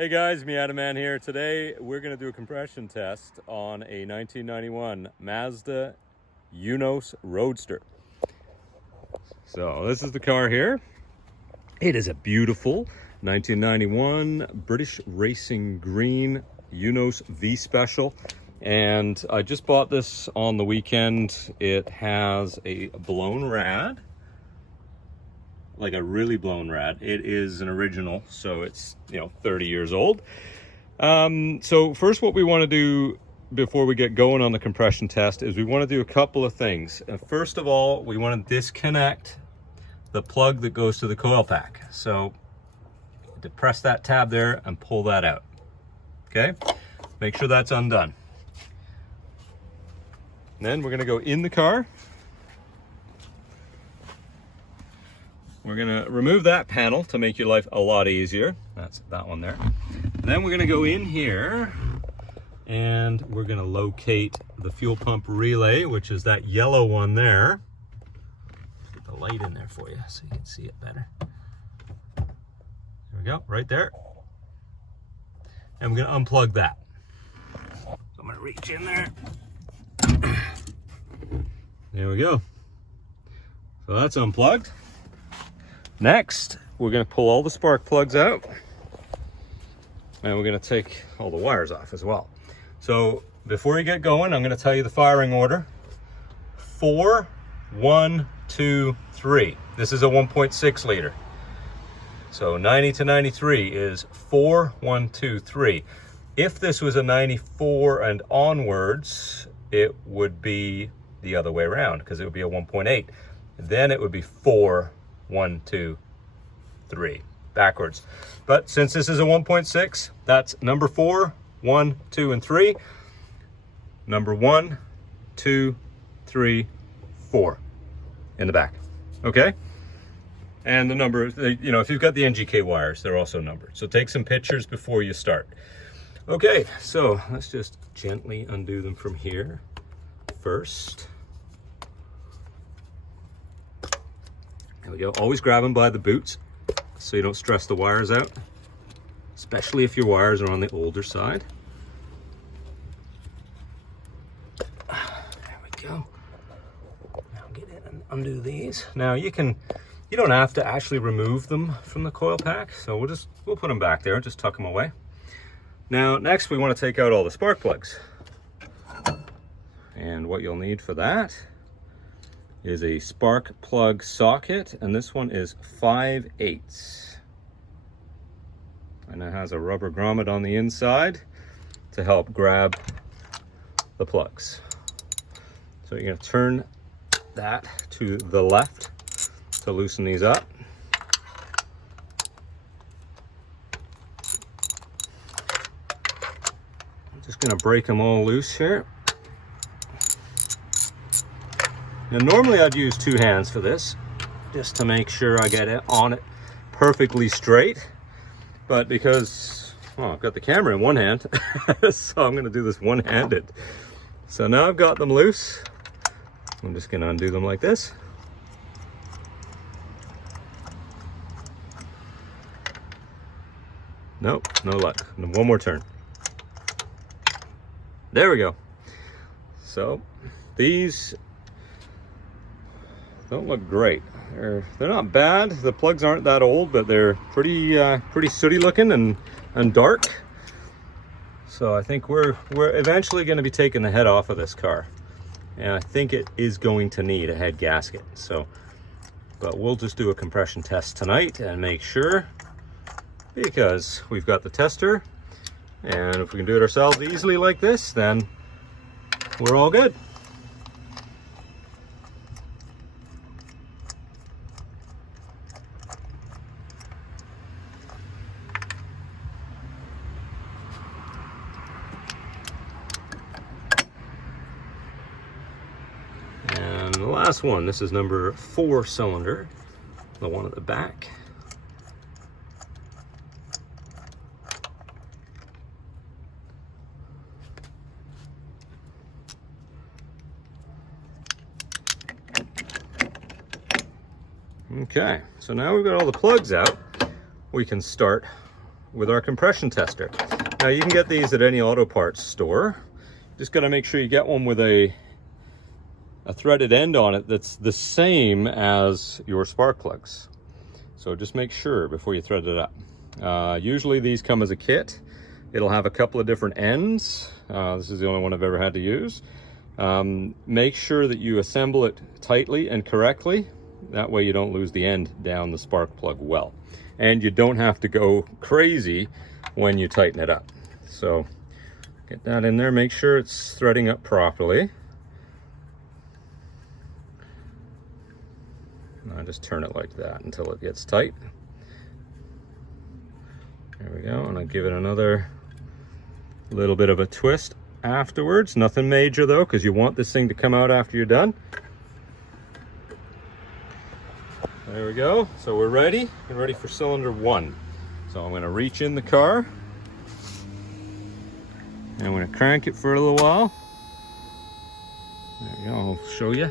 Hey guys, Miata Man here. Today we're going to do a compression test on a 1991 Mazda Eunos Roadster. So this is the car here. It is a beautiful 1991 British Racing Green Eunos V Special. And I just bought this on the weekend. It has a blown rad. Like a really blown rad. It is an original, so it's 30 years old. So first, what we want to do before we get going on the compression test is we want to do a couple of things. First of all, we want to disconnect the plug that goes to the coil pack. So depress that tab there and pull that out. Okay, make sure that's undone. And then we're going to go in the car. We're going to remove that panel to make your life a lot easier. That's that one there. And then we're going to go in here and we're going to locate the fuel pump relay, which is that yellow one there. Put the light in there for you so you can see it better. There we go, right there. And we're going to unplug that. So I'm going to reach in there. There we go. So that's unplugged. Next, we're going to pull all the spark plugs out, and we're going to take all the wires off as well. So before you get going, I'm going to tell you the firing order. 4, 1, 2, 3. This is a 1.6 liter. So 90 to 93 is 4, 1, 2, 3. If this was a 94 and onwards, it would be the other way around because it would be a 1.8. Then it would be 4, 1, 2, 3, backwards. But since this is a 1.6, that's number 4, 1, 2, and 3. Number 1, 2, 3, 4 in the back. Okay? And the number, if you've got the NGK wires, they're also numbered. So take some pictures before you start. Okay, so let's just gently undo them from here first. There we go. Always grab them by the boots so you don't stress the wires out, especially if your wires are on the older side. There we go. Now get in and undo these. Now you don't have to actually remove them from the coil pack, so we'll put them back there, just tuck them away. Now next we want to take out all the spark plugs. And what you'll need for that is a spark plug socket, and this one is 5/8, and it has a rubber grommet on the inside to help grab the plugs. So you're going to turn that to the left to loosen these up. I'm just going to break them all loose here. Now normally I'd use 2 hands for this, just to make sure I get it on it perfectly straight. But because, I've got the camera in one hand, so I'm gonna do this one-handed. So now I've got them loose. I'm just gonna undo them like this. Nope, no luck. One more turn. There we go. So these don't look great. They're not bad. The plugs aren't that old, but they're pretty sooty looking and dark. So I think we're eventually going to be taking the head off of this car, and I think it is going to need a head gasket. But we'll just do a compression test tonight and make sure, because we've got the tester, and if we can do it ourselves easily like this, then we're all good. The last one, this is number 4 cylinder, the one at the back. Okay, so now we've got all the plugs out, we can start with our compression tester. Now you can get these at any auto parts store. Just got to make sure you get one with a threaded end on it that's the same as your spark plugs. So just make sure before you thread it up. Usually these come as a kit. It'll have a couple of different ends. This is the only one I've ever had to use. Make sure that you assemble it tightly and correctly. That way you don't lose the end down the spark plug well. And you don't have to go crazy when you tighten it up. So get that in there, make sure it's threading up properly. And I just turn it like that until it gets tight. There we go, and I give it another little bit of a twist afterwards. Nothing major though, because you want this thing to come out after you're done. There we go. So we're ready. We're ready for cylinder 1. So I'm going to reach in the car. And I'm going to crank it for a little while. There we go. I'll show you.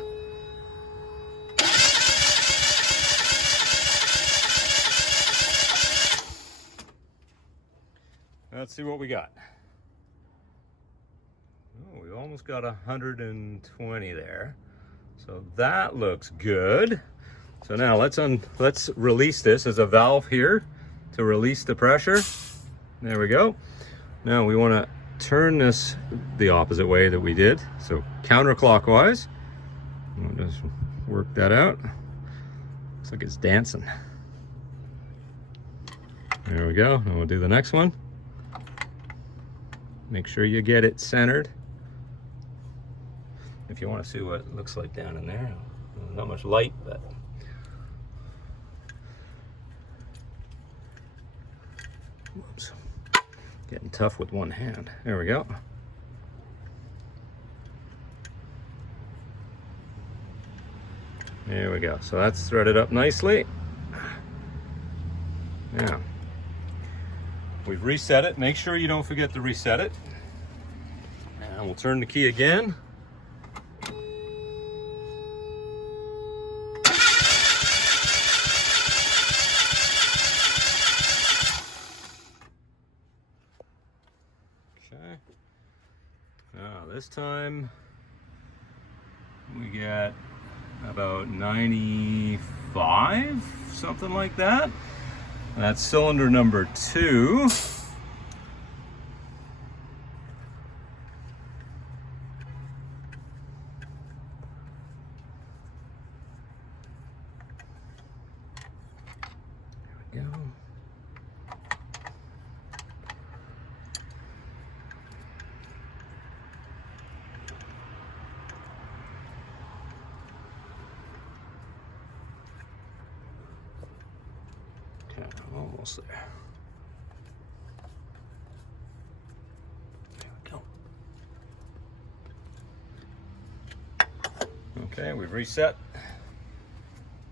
Let's see what we got. Oh, we almost got 120 there. So that looks good. So now let's release this. There's a valve here to release the pressure. There we go. Now we want to turn this the opposite way that we did. So counterclockwise. We'll just work that out. Looks like it's dancing. There we go. And we'll do the next one. Make sure you get it centered. If you want to see what it looks like down in there. Not much light, but whoops. Getting tough with one hand. There we go. There we go. So that's threaded up nicely. Now, we've reset it. Make sure you don't forget to reset it. And we'll turn the key again. Okay. Now this time we get about 95, something like that. And that's cylinder number 2. There we go. Almost there. There we go. Okay, we've reset.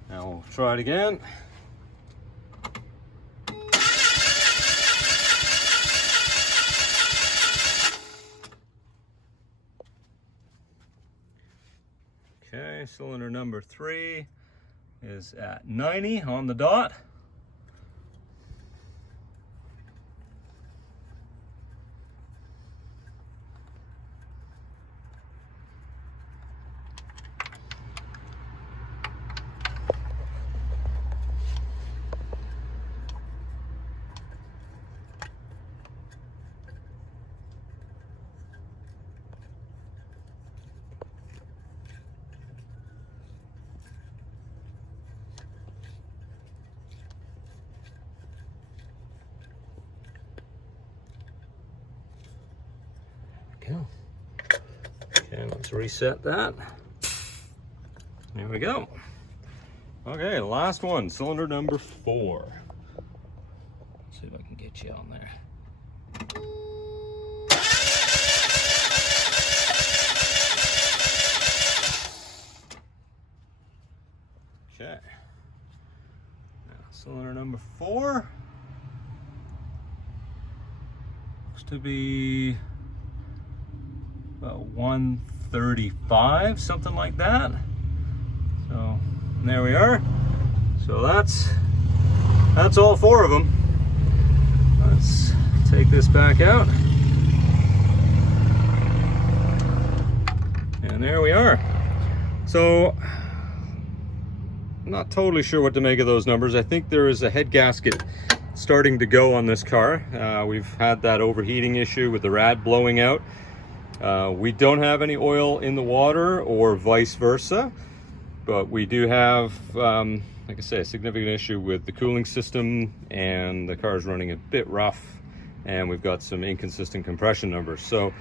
Now we'll try it again. Okay, cylinder number 3 is at 90 on the dot. Go. Okay, let's reset that. There we go. Okay, last one, cylinder number 4. Let's see if I can get you on there. Okay. Now, cylinder number 4 looks to be about 135, something like that. So there we are. So that's all 4 of them. let's take this back out. And there we are. So, I'm not totally sure what to make of those numbers. I think there is a head gasket starting to go on this car. We've had that overheating issue with the rad blowing out. We don't have any oil in the water or vice versa, but we do have, like I say, a significant issue with the cooling system, and the car is running a bit rough, and we've got some inconsistent compression numbers. So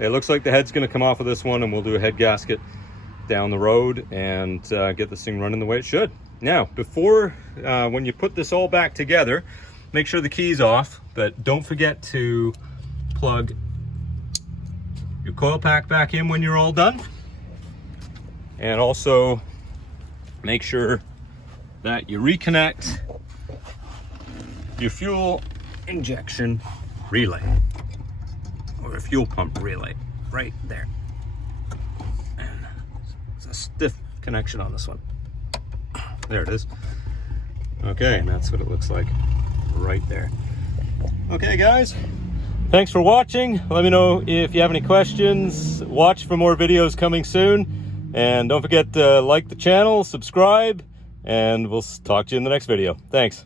it looks like the head's going to come off of this one, and we'll do a head gasket down the road and get this thing running the way it should. Now, before, when you put this all back together, make sure the key's off, but don't forget to plug your coil pack back in when you're all done. And also make sure that you reconnect your fuel injection relay, or a fuel pump relay, right there. And it's a stiff connection on this one. There it is. Okay, and that's what it looks like right there. Okay guys, thanks for watching. Let me know if you have any questions. Watch for more videos coming soon, and don't forget to like the channel, subscribe, and we'll talk to you in the next video. Thanks.